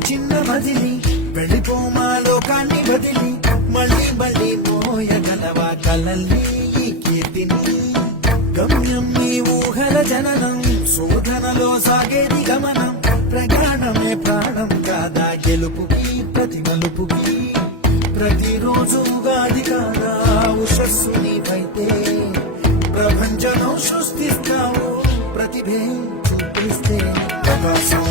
చిన్న మదిలి వెళ్ళిపోమా లోకాన్ని వదిలి మళ్ళీ మళ్ళీ మోయగలవా కలల్ని ఈ కీర్తిని గమ్యం మీ ఊహల జననం శోధనలో సాగేది గమనం ప్రయాణమే ప్రాణం కాదా గెలుపుకి ప్రతి మలుపుకి ప్రతిరోజు ఉగాది కాదా ఉషస్సు నీవైతే ప్రపంచం సృష్టిస్తావు ప్రతిభే చూపిస్తే ప్రకాశం